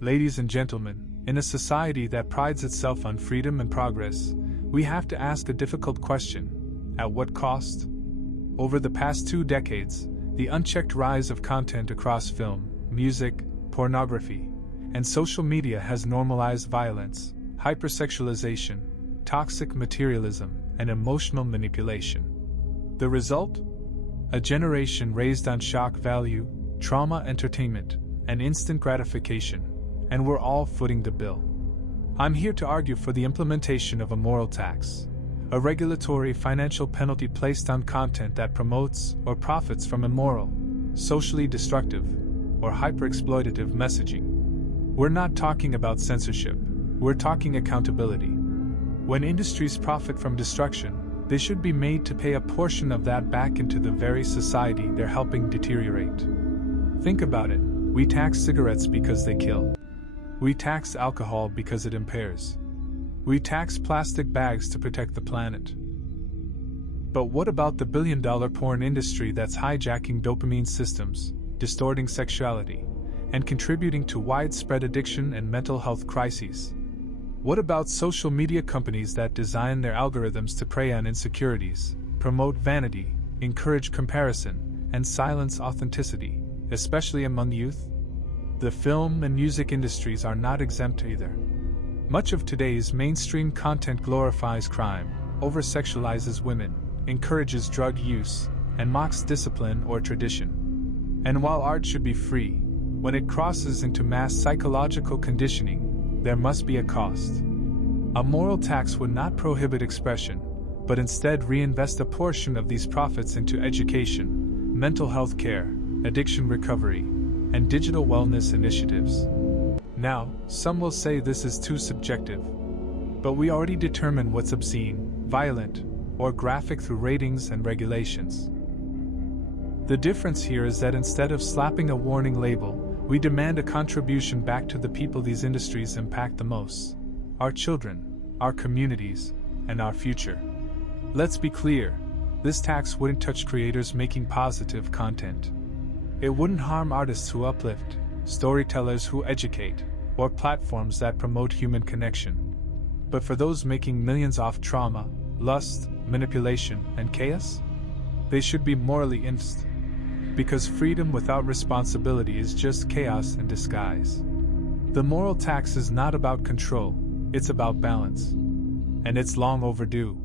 Ladies and gentlemen, in a society that prides itself on freedom and progress, we have to ask a difficult question: at what cost? Over the past 2 decades, the unchecked rise of content across film, music, pornography, and social media has normalized violence, hypersexualization, toxic materialism, and emotional manipulation. The result? A generation raised on shock value, trauma entertainment, and instant gratification, and we're all footing the bill. I'm here to argue for the implementation of a moral tax, a regulatory financial penalty placed on content that promotes or profits from immoral, socially destructive, or hyper-exploitative messaging. We're not talking about censorship, we're talking accountability. When industries profit from destruction, they should be made to pay a portion of that back into the very society they're helping deteriorate. Think about it: we tax cigarettes because they kill. We tax alcohol because it impairs. We tax plastic bags to protect the planet. But what about the billion-dollar porn industry that's hijacking dopamine systems, distorting sexuality, and contributing to widespread addiction and mental health crises? What about social media companies that design their algorithms to prey on insecurities, promote vanity, encourage comparison, and silence authenticity, especially among youth? The film and music industries are not exempt either. Much of today's mainstream content glorifies crime, over-sexualizes women, encourages drug use, and mocks discipline or tradition. And while art should be free, when it crosses into mass psychological conditioning, there must be a cost. A moral tax would not prohibit expression, but instead reinvest a portion of these profits into education, mental health care, addiction recovery, and digital wellness initiatives. Now, some will say this is too subjective, but we already determine what's obscene, violent, or graphic through ratings and regulations. The difference here is that instead of slapping a warning label, we demand a contribution back to the people these industries impact the most: our children, our communities, and our future. Let's be clear, this tax wouldn't touch creators making positive content. It wouldn't harm artists who uplift, storytellers who educate, or platforms that promote human connection. But for those making millions off trauma, lust, manipulation, and chaos, they should be morally infed. Because freedom without responsibility is just chaos in disguise. The moral tax is not about control, it's about balance. And it's long overdue.